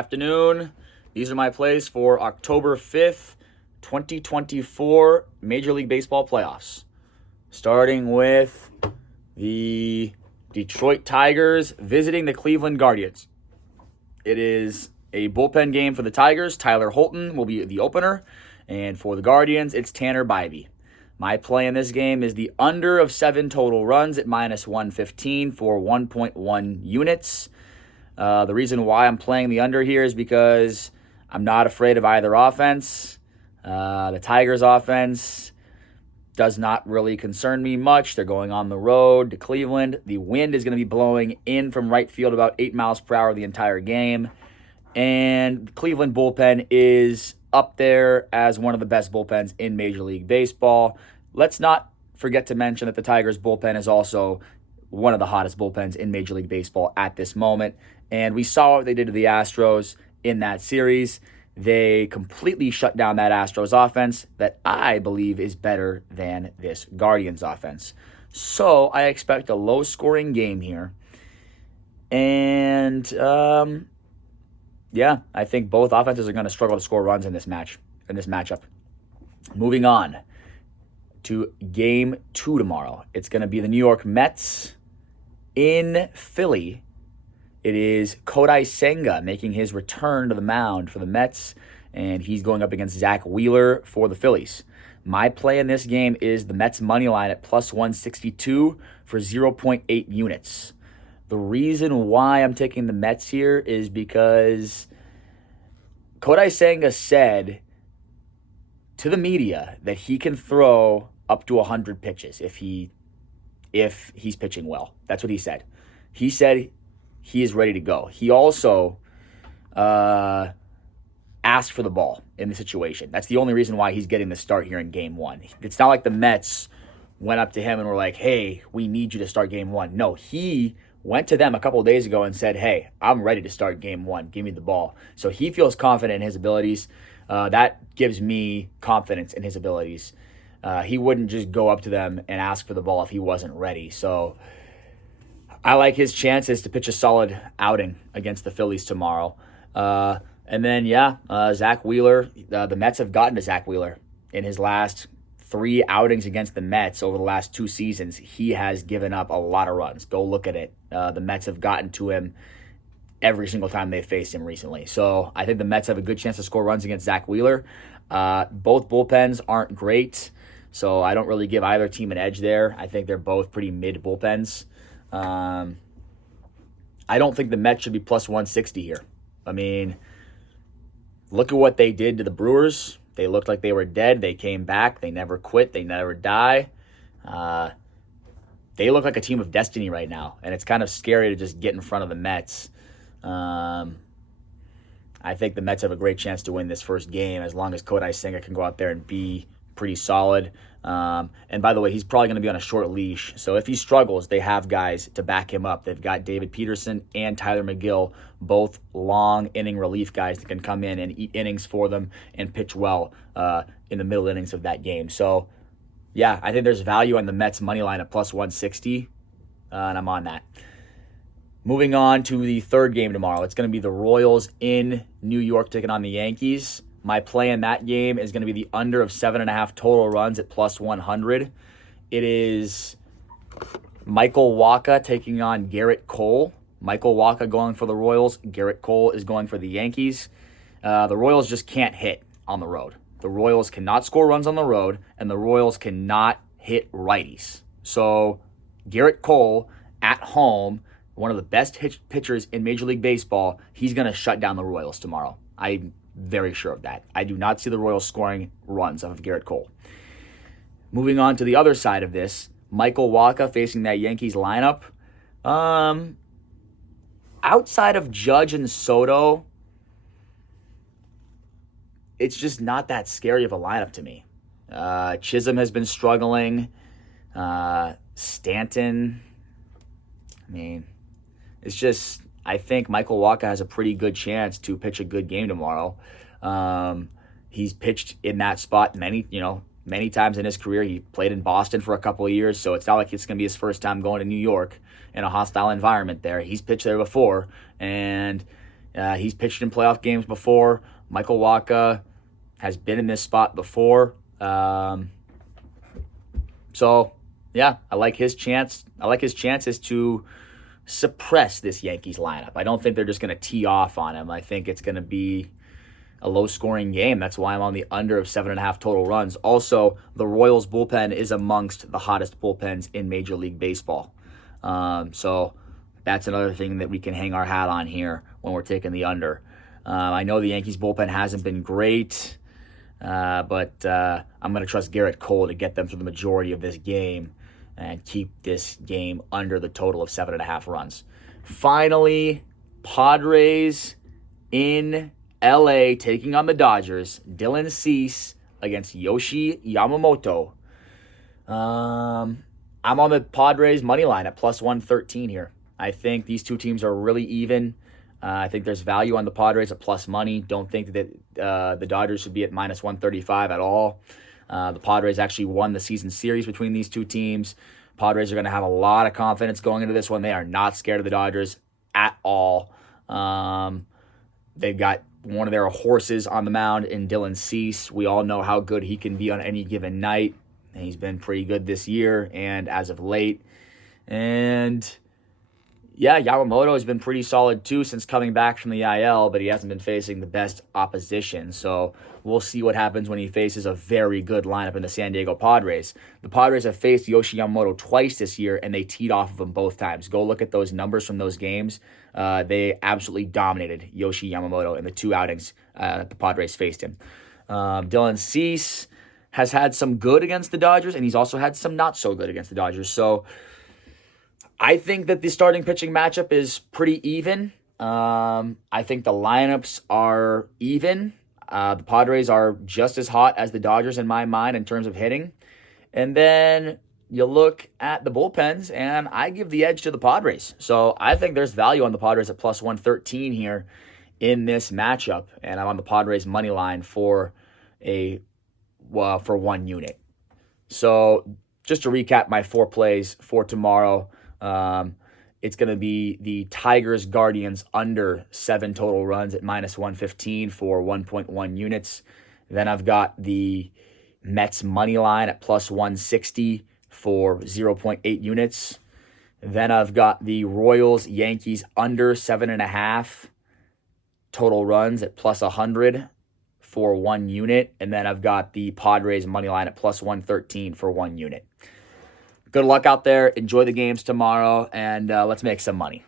Afternoon. These are my plays for October 5th, 2024 Major League Baseball playoffs. Starting with the Detroit Tigers visiting the Cleveland Guardians. It is a bullpen game for the Tigers. Tyler Holton will be the opener. And for the Guardians, it's Tanner Bybee. My play in this game is the under of 7 total runs at minus 115 for 1.1 units. The reason why I'm playing the under here is because I'm not afraid of either offense. The Tigers' offense does not really concern me much. They're going on the road to Cleveland. The wind is going to be blowing in from right field about 8 miles per hour the entire game. And the Cleveland bullpen is up there as one of the best bullpens in Major League Baseball. Let's not forget to mention that the Tigers bullpen is also one of the hottest bullpens in Major League Baseball at this moment. And we saw what they did to the Astros in that series. They completely shut down that Astros offense that I believe is better than this Guardians offense. So I expect a low-scoring game here. And, I think both offenses are going to struggle to score runs in this matchup. Moving on to Game 2 tomorrow. It's going to be the New York Mets in Philly. It is Kodai Senga making his return to the mound for the Mets, and he's going up against Zach Wheeler for the Phillies. My play in this game is the Mets money line at plus 162 for 0.8 units. The reason why I'm taking the Mets here is because Kodai Senga said to the media that he can throw up to 100 pitches if he's pitching well. That's what he said. He said he is ready to go. He also asked for the ball in the situation. That's the only reason why he's getting the start here in Game 1. It's not like the Mets went up to him and were like, hey, we need you to start Game 1. No, he went to them a couple of days ago and said, hey, I'm ready to start Game 1. Give me the ball. So he feels confident in his abilities. That gives me confidence in his abilities. He wouldn't just go up to them and ask for the ball if he wasn't ready. So I like his chances to pitch a solid outing against the Phillies tomorrow. And then, Zach Wheeler. The Mets have gotten to Zach Wheeler in his last 3 outings against the Mets over the last 2 seasons. He has given up a lot of runs. Go look at it. The Mets have gotten to him every single time they've faced him recently. So I think the Mets have a good chance to score runs against Zach Wheeler. Both bullpens aren't great, so I don't really give either team an edge there. I think they're both pretty mid bullpens. I don't think the Mets should be plus 160 here. I mean, look at what they did to the Brewers. They looked like they were dead. They came back. They never quit. They never die. They look like a team of destiny right now, and it's kind of scary to just get in front of the Mets. I think the Mets have a great chance to win this first game as long as Kodai Senga can go out there and be pretty solid. And by the way, he's probably going to be on a short leash. So if he struggles, they have guys to back him up. They've got David Peterson and Tyler McGill, both long inning relief guys that can come in and eat innings for them and pitch well in the middle innings of that game. So, I think there's value on the Mets money line at plus 160, and I'm on that. Moving on to the third game tomorrow. It's going to be the Royals in New York taking on the Yankees. My play in that game is going to be the under of 7.5 total runs at plus 100. It is Michael Wacha taking on Garrett Cole. Michael Wacha going for the Royals. Garrett Cole is going for the Yankees. The Royals just can't hit on the road. The Royals cannot score runs on the road, and the Royals cannot hit righties. So Garrett Cole at home, one of the best pitchers in Major League Baseball, he's going to shut down the Royals tomorrow. I'm very sure of that. I do not see the Royals scoring runs off of Garrett Cole. Moving on to the other side of this, Michael Wacha facing that Yankees lineup. Outside of Judge and Soto, it's just not that scary of a lineup to me. Chisholm has been struggling. Stanton, it's just, I think Michael Wacha has a pretty good chance to pitch a good game tomorrow. He's pitched in that spot many times in his career. He played in Boston for a couple of years, so it's not like it's going to be his first time going to New York in a hostile environment there. He's pitched there before, and He's pitched in playoff games before. Michael Wacha has been in this spot before. So, yeah, I like his chance. I like his chances to suppress this Yankees lineup. I don't think they're just going to tee off on him. I think it's going to be a low-scoring game. That's why I'm on the under of 7.5 total runs. Also, the Royals bullpen is amongst the hottest bullpens in Major League Baseball. So that's another thing that we can hang our hat on here when we're taking the under. I know the Yankees bullpen hasn't been great, but I'm going to trust Garrett Cole to get them through the majority of this game and keep this game under the total of 7.5 runs. Finally, Padres in LA taking on the Dodgers. Dylan Cease against Yoshi Yamamoto. I'm on the Padres money line at plus 113 here. I think these two teams are really even. I think there's value on the Padres at plus money. Don't think that the Dodgers should be at minus 135 at all. The Padres actually won the season series between these two teams. Padres are going to have a lot of confidence going into this one. They are not scared of the Dodgers at all. They've got one of their horses on the mound in Dylan Cease. We all know how good he can be on any given night. And he's been pretty good this year and as of late. And yeah, Yamamoto has been pretty solid too since coming back from the IL, but he hasn't been facing the best opposition. So we'll see what happens when he faces a very good lineup in the San Diego Padres. The Padres have faced Yoshi Yamamoto twice this year, and they teed off of him both times. Go look at those numbers from those games. They absolutely dominated Yoshi Yamamoto in the two outings that the Padres faced him. Dylan Cease has had some good against the Dodgers, and he's also had some not so good against the Dodgers. So I think that the starting pitching matchup is pretty even. I think the lineups are even. The Padres are just as hot as the Dodgers in my mind in terms of hitting. And then you look at the bullpens, and I give the edge to the Padres. So I think there's value on the Padres at plus 113 here in this matchup. And I'm on the Padres money line for one unit. So just to recap my 4 plays for tomorrow, it's going to be the Tigers Guardians under 7 total runs at minus 115 for 1.1 units. Then I've got the Mets money line at plus 160 for 0.8 units. Then I've got the Royals Yankees under 7.5 total runs at plus 100 for 1 unit. And then I've got the Padres money line at plus 113 for 1 unit. Good luck out there. Enjoy the games tomorrow, and let's make some money.